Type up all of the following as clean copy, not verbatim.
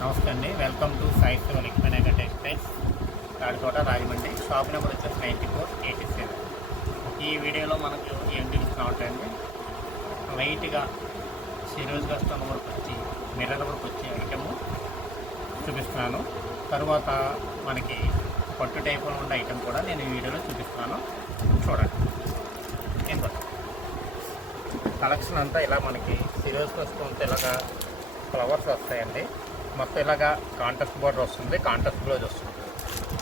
నమస్తే అండి, welcome to Sai Lakshminagar textiles, Tadikota, Rajahmundry. Shop number వచ్చేసి 9487. ఈ వీడియోలో మనకు ఏం తెలుస్తున్నామంటే లైట్గా సిరోజ్ కస్టమ్ వరకు వచ్చి మిర్రర్ వరకు వచ్చే ఐటము చూపిస్తున్నాను. తర్వాత మనకి పట్టు టైపులో ఉన్న ఐటమ్ కూడా నేను ఈ వీడియోలో చూపిస్తున్నాను, చూడండి. ఏం కలెక్షన్ అంతా ఇలా మనకి సిరోజ్ కస్టమ్తో ఇలాగా ఫ్లవర్స్ వస్తాయండి. మొత్తం ఇలాగా కాంట్రాస్ట్ బోర్డర్ వస్తుంది, కాంట్రాస్ట్ బ్లౌజ్ వస్తుంది.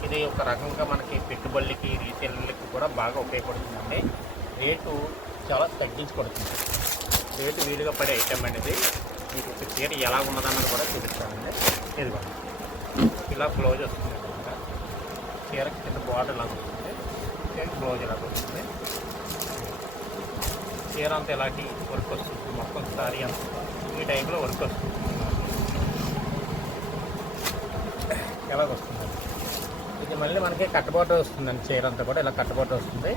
ఇది ఒక రకంగా మనకి పెట్టుబడులకి రీసేలర్లకి కూడా బాగా ఉపయోగపడుతుందండి. రేటు చాలా తగ్గించబడుతుంది. రేటు వీలుగా పడే ఐటమ్ అనేది మీకు చీర ఎలా ఉన్నదన్నది కూడా చూపిస్తానండి. ఇదిగో ఇలా బ్లౌజ్ వస్తుంది అనమాట. చీరకి కింద బోర్డర్ ఇలా వస్తుంది, బ్లౌజ్ ఇలా వస్తుంది. చీర అంతా ఎలాంటి వర్క్ వస్తుంది, మొత్తం సారీ అంతా ఈ టైప్లో వర్క్ వస్తుంది. ఎలాగొస్తుంది ఇది మళ్ళీ మనకి కట్ బార్డర్ వస్తుందండి. చీర అంతా కూడా ఇలా కట్ బార్డర్ వస్తుంది.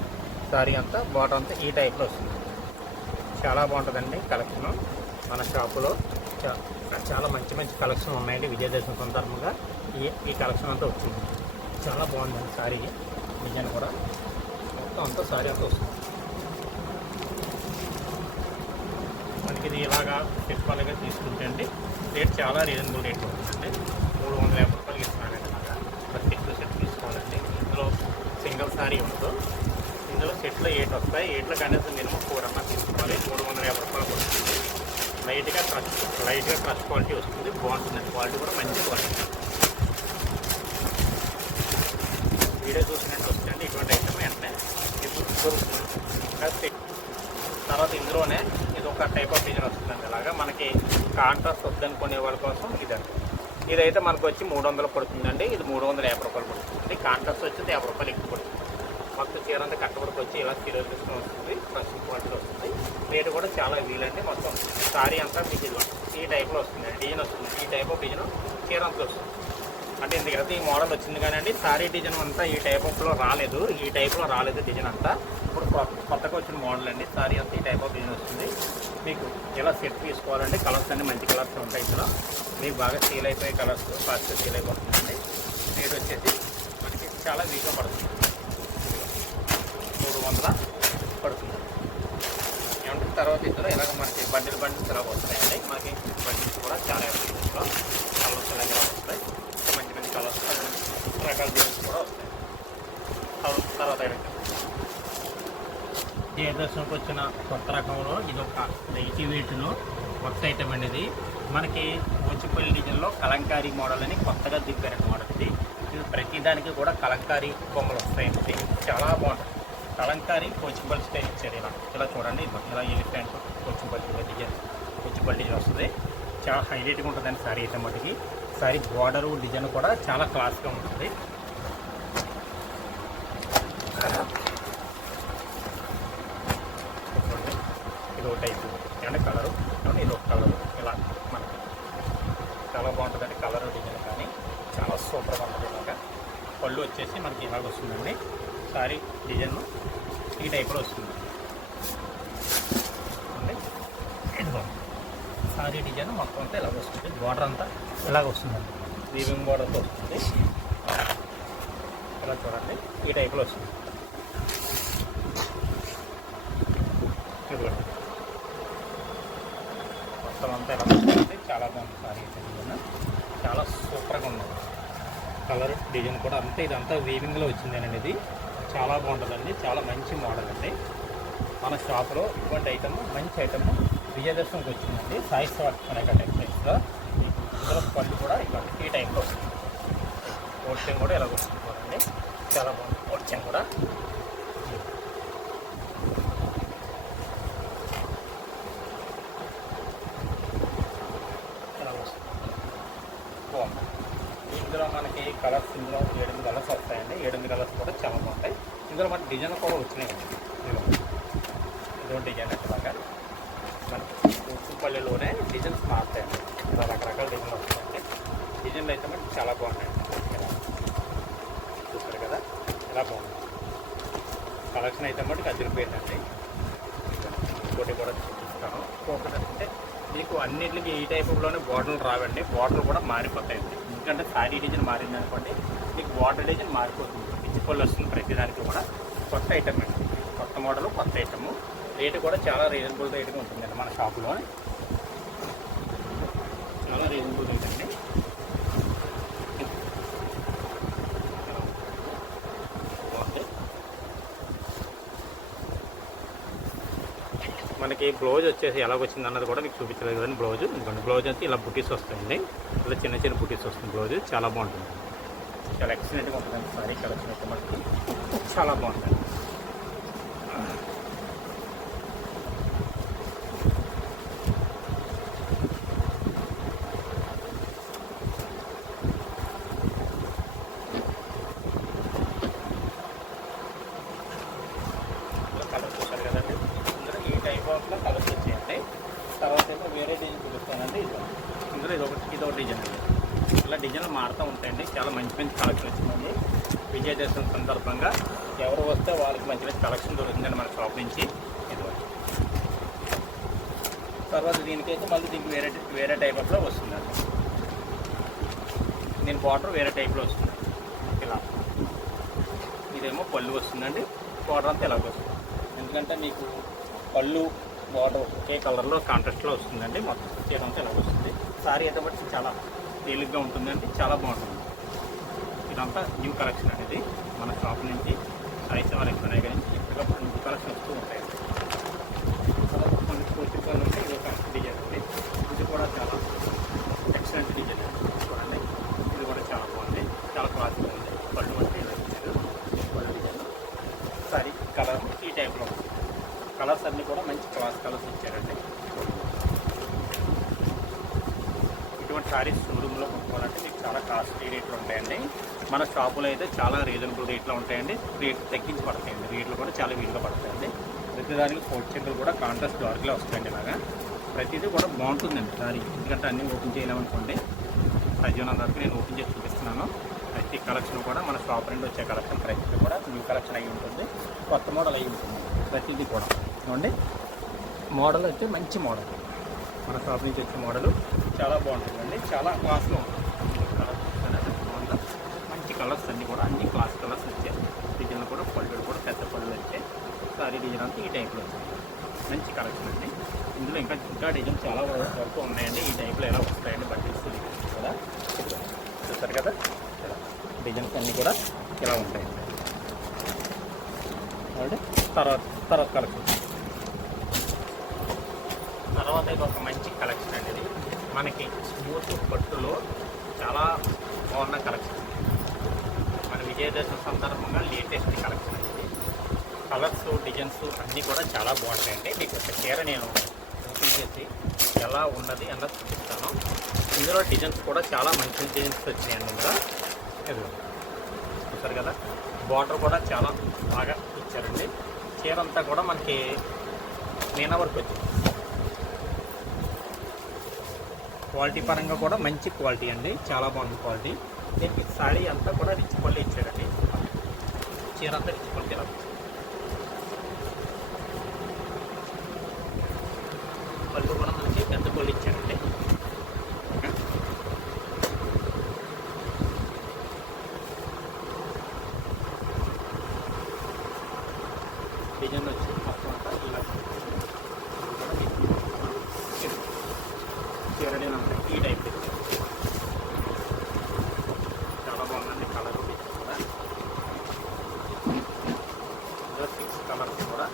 సారీ అంతా బార్డర్ అంతా ఈ టైప్లో వస్తుంది. చాలా బాగుంటుందండి కలెక్షన్. మన షాపులో చాలా మంచి మంచి కలెక్షన్ ఉన్నాయండి. విజయదశమి సందర్భంగా ఈ కలెక్షన్ అంతా వచ్చింది. చాలా బాగుందండి సారీ డిజైన్ కూడా. మొత్తం అంతా సారీ అంతా వస్తుంది. మనకి ఇది ఇలాగా చెప్పాలిగా తీసుకుంటే అండి రేట్ చాలా రీజనబుల్ రేట్ ఉంటుందండి. 350 రూపాయలకి ఇస్తున్నానండి. ఇలాగా ప్రతి సెట్ తీసుకోవాలండి. ఇందులో సింగిల్ సారీ ఉండదు. ఇందులో సెట్లో 8 వస్తాయి. 8లో కనీసం మినిమం 4 అన్నా తీసుకోవాలి. 350 రూపాయలు పడుతుంది. లైట్గా క్రష్ క్వాలిటీ వస్తుంది. బాగుంటుందండి. క్వాలిటీ కూడా మంచి క్వాలిటీ. వీడియో చూసినట్టు వస్తుందండి. ఇటువంటి ఐటమ్ వెంటనే ఇప్పుడు దొరుకుతుంది. తర్వాత ఇందులోనే ఇది ఒక టైప్ ఆఫ్ డిజైన్ వస్తుందండి. అలాగా మనకి కాంట్రాస్ట్ వద్దనుకునే వాళ్ళ కోసం ఇదండి. ఇదైతే మనకు వచ్చి 300 పడుతుందండి. ఇది 350 రూపాయలు పడుతుంది. కాంట్రాస్ట్ వచ్చి 50 రూపాయలు ఎక్కువ పడుతుంది. మొత్తం చీర అంతా కట్టబడికి వచ్చి ఇలా సిరోజ్ తీసుకొని వస్తుంది. ఫస్ట్ క్వాలిటీ వస్తుంది. రేటు కూడా చాలా వీలండి. మొత్తం సారీ అంతా మీకు ఈ టైప్లో వస్తుంది. డిజైన్ వస్తుంది. ఈ టైప్ ఆఫ్ డిజైన్ చీర అంతా వస్తుంది. అంటే ఇందుకైతే ఈ మోడల్ వచ్చింది కానీ అండి సారీ డిజైన్ అంతా ఈ టైప్ ఆఫ్లో రాలేదు. ఈ టైప్లో రాలేదు డిజైన్ అంతా. ఇప్పుడు కొత్తగా వచ్చిన మోడల్ అండి. సారీ అంతా ఈ టైప్ ఆఫ్ డిజైన్ వస్తుంది. మీకు ఇలా సెట్ తీసుకోవాలండి. కలర్స్ అన్నీ మంచి కలర్స్ ఉంటాయి. ఇందులో మీకు బాగా సేల్ అయిపోయే కలర్స్ ఫాస్ట్గా సేల్ అయిపోతుందండి. రేట్ వచ్చేసి మనకి చాలా వీక్గా పడుతుంది. 300 పడుతుంది. ఏమంటే తర్వాత ఇందులో ఇలాగ మనకి బండిల్స్ ఇలా వస్తాయండి. మనకి బండిల్స్ కూడా చాలా ఇందులో కలర్స్ ఇలా వస్తాయి. మంచి మంచి కలర్స్ రకాల డిజైన్స్ కూడా వస్తాయి. తర్వాత జయదర్శనకు వచ్చిన కొత్త రకంలో ఇది ఒక లైట్ వెయిట్లో కొత్త ఐటమ్ అనేది మనకి కూచిపల్లి డిజైన్లో కలంకారీ మోడల్ అని కొత్తగా దిప్పారు మోడల్. ఇది ప్రతిదానికి కూడా కలంకారీ బొమ్మలు వస్తాయండి. చాలా బాగుంటుంది. కలంకారీ కూచిపల్లి స్టైల్ ఇచ్చారు. ఇలా చూడండి. ఇలా ఎలిఫెంట్ కూచిపల్లి డిజైన్ వస్తుంది. చాలా హైలైట్గా ఉంటుందండి సారీ అయితే మటుకి. సారీ బార్డరు డిజైన్ కూడా చాలా క్లాస్గా ఉంటుంది. ఇదో టైపు అంటే కలరు, ఇది ఒక కలరు. ఇలా మనకి చాలా బాగుంటుందండి. కలరు డిజైన్ కానీ చాలా సూపర్గా ఉంటుంది. ఇలాగా పళ్ళు వచ్చేసి మనకి ఇలాగ వస్తుందండి. సారీ డిజైన్ ఈ టైప్లో వస్తుంది. అంటే ఇదిగో సారీ డిజైన్ మొత్తం అంతా ఇలాగ వస్తుంది. బార్డర్ అంతా ఇలాగ వస్తుందండి. వీవింగ్ బార్డర్తో వస్తుంది. ఇలా చూడండి ఈ టైప్లో వస్తుంది. ఇదిగోండి మొత్తం అంతా ఇలా వస్తుంది. చాలా బాగుంది సారీ డిజైన్. చాలా సూపర్గా ఉంది. కలర్ డిజైన్ కూడా అంతే. ఇదంతా వీవింగ్లో వచ్చిందేనండి. ఇది చాలా బాగుంటుందండి. చాలా మంచి మోడల్ అండి. మన షాప్లో ఇటువంటి ఐటమ్ మంచి ఐటమ్ విజయదర్శనకు వచ్చిందండి. సాయి టెక్స్టైల్స్లో. ఇందులో పళ్ళు కూడా ఇవ్వండి ఈ టైంలో వస్తుంది. ఓడ్చెన్ కూడా ఇలా వస్తుంది చూడండి. చాలా బాగుంది. ఓడ్చెన్ కూడా ఇలా వస్తుంది. బాగుంది. ఇందులో మనకి కలర్స్ ఇందులో 7 కలర్స్ వస్తాయండి. 7 కలర్స్ కూడా చాలా బాగుంటాయి. ఇందులో మన డిజైన్ కూడా వచ్చినాయండి. ఇదో డిజైన్ అట్లాగా మనకి కూచిపల్లిలోనే డిజైన్స్ మారుతాయండి. ఇలా రకరకాల డిజైన్లు వస్తాయండి. డిజైన్లు అయితే మనకి చాలా బాగుంటాయండి. చూస్తారు కదా ఇలా బాగుంది. కలెక్షన్ అయితే మటుకు అదిరిపోయిందండి. ఇంకోటి కూడా చూపిస్తాను. ఇంకొకటి అంటే మీకు అన్నింటికి ఈ టైపులోనే బార్డర్లు రావండి. బార్డర్లు కూడా మారిపోతాయండి. ఎందుకంటే సారీ డిజైన్ మారింది అనుకోండి, మీకు బార్డర్ డిజైన్ మారిపోతుంది. పిచ్చిపళ్ళు వస్తుంది ప్రతిదానికి కూడా. కొత్త ఐటమ్ అండి, కొత్త మోడల్, కొత్త ఐటము. రేటు కూడా చాలా రీజనబుల్ రేటుగా ఉంటుందండి మన షాప్లో. చాలా రీజనబుల్ రేట్ అండి. మనకి బ్లౌజ్ వచ్చేసి ఎలా వచ్చింది అన్నది కూడా మీకు చూపించలేదు కదండి. బ్లౌజ్ ఎందుకంటే బ్లౌజ్ అయితే ఇలా బుటీస్ వస్తాయండి. ఇలా చిన్న చిన్న బుటీస్ వస్తుంది. బ్లౌజ్ చాలా బాగుంటుంది, చాలా ఎక్సలెంట్గా ఉంటుందండి. సారీ కలెక్షన్ అయితే మనకి చాలా బాగుంటుంది. కలర్స్ చూసారు కదండి. ఇందులో ఈ టైప్ ఆఫ్లో కలర్స్ వచ్చాయండి. తర్వాత ఏమో వేరే డిజైన్ చూపిస్తానండి. ఇందులో ఇదో డిజైన్ అండి. ఇలా డిజైన్లు మారుతూ ఉంటాయండి. చాలా మంచి మంచి కలెక్షన్ వచ్చిందండి. విజయదశమి సందర్భంగా ఎవరు వస్తే వాళ్ళకి మంచి మంచి కలెక్షన్ దొరుకుతుందండి మన షాప్ నుంచి. ఇదిగో తర్వాత దీనికైతే మళ్ళీ దీనికి వేరే టైప్ ఆఫ్లో వస్తుందండి. దీని బార్డర్ వేరే టైప్లో వస్తుంది. ఇలా ఇదేమో పళ్ళు వస్తుందండి. బార్డర్ అంతా ఇలాగ వస్తుంది. ఎందుకంటే మీకు పళ్ళు బార్డర్ ఒకే కలర్లో కాంట్రాస్ట్లో వస్తుందండి. మొత్తం చీర అంతా ఇలాగ వస్తుంది. సారీ అయితే బట్టి చాలా తేలిగ్గా ఉంటుందండి. చాలా బాగుంటుంది. ఇదంతా న్యూ కలెక్షన్ అనేది మన షాప్ నుంచి సాయి వాళ్ళకి కానీ ఎప్పటికప్పుడు న్యూ కలెక్షన్ వస్తూ ఉంటాయి. కొన్ని పూర్తిపల్లి ఉంటే ఇది ఒక డిజైన్ అండి. ఇది కూడా చాలా ఎక్సలెంట్ డిజైన్ అండి. చూడండి, ఇది కూడా చాలా బాగుంది. చాలా క్లాసిక్ ఉంది. పళ్ళు అంటే ఇలా ఇచ్చారు. పళ్ళు డిజైన్ సారీ కలర్ ఈ టైప్లో కలర్స్ అన్నీ కూడా మంచి క్లాస్ కలర్స్ ఇచ్చారండి. ఇటువంటి సారీస్ షోరూంలో కొనుక్కోవాలంటే మీకు చాలా కాస్ట్లీ రేట్లు ఉంటాయండి. మన షాపులో అయితే చాలా రీజనబుల్ రేట్లో ఉంటాయండి. రేట్లు తగ్గించి పడతాయండి. రేట్లు కూడా చాలా వీలుగా పడతాయండి. ప్రతిదానికి ఫోర్ట్ చెక్కలు కూడా కాంట్రాస్ట్ డార్క్లో వస్తాయండి. ఇలాగా ప్రతిదీ కూడా బాగుంటుందండి సారీ. ఎందుకంటే అన్నీ ఓపెన్ చేయలేమనుకోండి. సజ్జనంత వరకు నేను ఓపెన్ చేసి చూపిస్తున్నాను. ప్రతి కలెక్షన్ కూడా మన షాప్ నుండి వచ్చే కలెక్షన్ ప్రతిదీ కూడా న్యూ కలెక్షన్ అయి ఉంటుంది. కొత్త మోడల్ అయి ఉంటుంది ప్రతిదీ కూడా. చూడండి, మోడల్ అయితే మంచి మోడల్. మన షాప్ నుంచి వచ్చే మోడల్ చాలా బాగుంటుందండి. చాలా క్లాస్లో ఉంటుంది. మంచి కలర్స్ అన్నీ కూడా అన్ని క్లాస్ కలర్స్ వచ్చాయి. డిజైన్లు కూడా పళ్ళు కూడా పెద్ద పళ్ళు వచ్చాయి. సారీ డిజైన్ అంతా ఈ టైప్లో వచ్చింది. మంచి కలెక్షన్ అండి. ఇందులో ఇంకా డిజైన్ చాలా వరకు ఉన్నాయండి. ఈ టైప్లో ఎలా వస్తాయండి బట్టలు కూడా చూస్తారు కదా. డిజైన్స్ అన్నీ కూడా ఇలా ఉంటాయండి. తర్వాత కలెక్షన్ తర్వాత ఇది ఒక మంచి కలెక్షన్ అండి. ఇది మనకి స్మూత్ పట్టులో చాలా బాగున్న కలెక్షన్. మన విజయదశమి సందర్భంగా లేటెస్ట్ కలెక్షన్ అనేది. కలర్స్ డిజైన్స్ అన్నీ కూడా చాలా బాగుంటాయండి. మీకు ఒక చీర నేను ఓపెన్ చేసి ఎలా ఉన్నది అన్నది చూపిస్తాను. ఇందులో డిజైన్స్ కూడా చాలా మంచి డిజైన్స్ వచ్చినాయండి. ఇందులో ఇది చూసారు కదా. బార్డర్ కూడా చాలా బాగా ఇచ్చారండి. చీర అంతా కూడా మనకి మీనా వర్క్ వచ్చింది. క్వాలిటీ పరంగా కూడా మంచి క్వాలిటీ అండి. చాలా బాగుంది క్వాలిటీ. దీనికి సారీ అంతా కూడా రిచ్ పళ్ళు ఇచ్చారండి. చీర అంతా రిచ్ పళ్ళు ఇలా పళ్ళు కూడా మనకి పెద్ద పళ్ళు ఇచ్చారండి. డిజైన్ వచ్చి మొత్తం అంతా ఇలా చీరని అంతా ఈ టైప్ చాలా బాగుందండి. కలర్ కూడా 6 కలర్స్ కూడా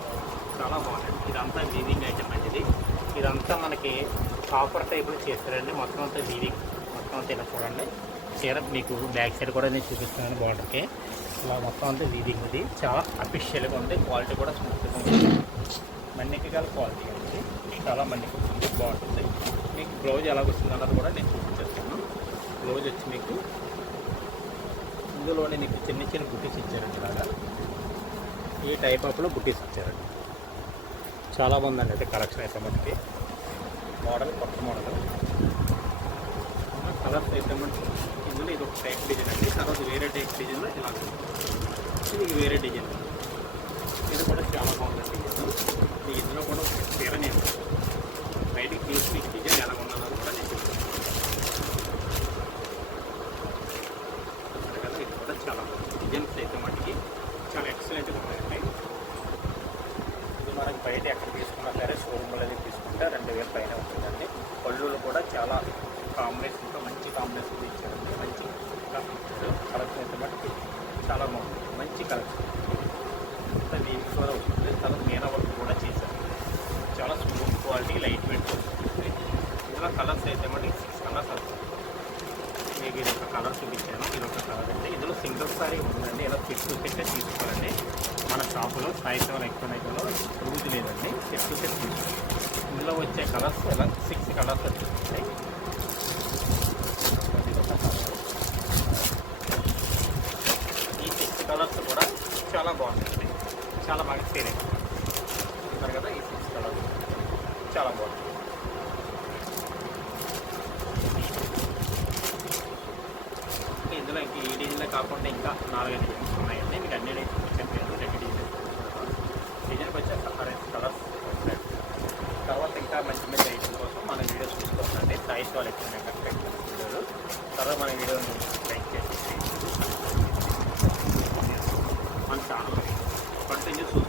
చాలా బాగుందండి. ఇదంతా వీవింగ్ ఐటమ్ అండి. ఇదంతా మనకి కాపర్ టైప్లో చేస్తారండి. మొత్తం అంతా వీవింగ్ మొత్తం అంతా ఇలా చూడండి. చీర మీకు బ్యాక్ సైడ్ కూడా నేను చూపిస్తున్నాను. బార్డర్కి ఇలా మొత్తం అంతా వీవింగ్. ఇది చాలా అఫిషియల్గా ఉంది. క్వాలిటీ కూడా స్మూత్గా ఉంది. మన్నికి గల క్వాలిటీ అండి. చాలా మన్నికి వస్తుంది. బాగుంటుంది. మీకు బ్లౌజ్ ఎలా వస్తుంది అన్నది కూడా నేను చూపించేస్తాను. బ్లౌజ్ వచ్చి మీకు ఇందులోనే మీకు చిన్న చిన్న బుటీస్ ఇచ్చారండి. ఇలాగా ఈ టైప్ ఆఫ్లో బుటీస్ ఇచ్చారండి. చాలా బాగుందండి. అయితే కలెక్షన్ అయితే మనకి మోడల్ కొత్త మోడల్ కలర్స్ అయితే మనకి ఇందులో ఇది ఒక టైప్ డిజైన్ అండి. తర్వాత వేరే టైప్ డిజైన్లో ఇలా ఇది వేరే డిజైన్. ఇది కూడా చాలా బాగుందండి. డిజైన్ ఇందులో కూడా చీర నేను బయటికి తీసి డిజైన్ ఎలా ఉన్నదో కూడా నేను చెప్తాను కదా. ఇది కూడా చాలా డిజైన్స్ అయితే మటుకి చాలా ఎక్సలెంట్గా ఉన్నాయండి. ఇది మనకి బయట ఎక్కడ తీసుకున్నా సరే షోరూమ్లో తీసుకుంటే 2000 పైన ఉంటుందండి. పళ్ళులు కూడా చాలా కాంబినేషన్తో మంచి కాంబినేషన్ ఇచ్చారండి. మంచి కలెక్షన్ అయితే మటుకి చాలా బాగుంది. మంచి కలెక్షన్ వీక్స్ కూడా వస్తుంది. చాలా మీనా వర్క్ కూడా చేశారు. చాలా స్మూత్ క్వాలిటీ, లైట్ వెయిట్ వస్తుంది. ఇందులో కలర్స్ అయితే మటుకి 6 కలర్స్ వస్తుంది. మీకు ఇది ఒక కలర్ చూపించాను. ఇది ఒక కలర్ అండి. ఇందులో సింగిల్ సారీ ఉందండి. ఇలా సెట్ టు సెట్ తీసుకోవాలండి. మన షాపులో సాయితో ఎలక్ట్రానిక్లో రూజ్ లేదండి. సెట్ టు సెట్ తీసుకోవాలి. ఇందులో వచ్చే కలర్స్ ఇలా 6 కలర్స్ వచ్చేస్తాయి. ఈ 6 కలర్స్ కూడా చాలా బాగుంటుంది. చాలా బాగా సేల్ అవుతుంది కదా. ఈ 6 కలర్స్ చాలా బాగుంటుంది. ఇందులో ఇంక ఈ డిజైన్లో కాకుండా ఇంకా 4-5 డిజైన్స్ ఉన్నాయండి. మీకు అన్ని డిజైన్స్ 2 డిజైన్కి వచ్చేస్తా 6 కలర్స్ ఉంటాయి. తర్వాత ఇంకా మంచి మంచి ఐటమ్ కోసం మన వీడియోస్ చూసుకోవచ్చండి. సాయిస్ వాళ్ళు ఎక్కువ వీడియోలు. తర్వాత మన వీడియోని లైక్ చేసి మన ఛానల్ కంటిన్యూ చూసుకోండి.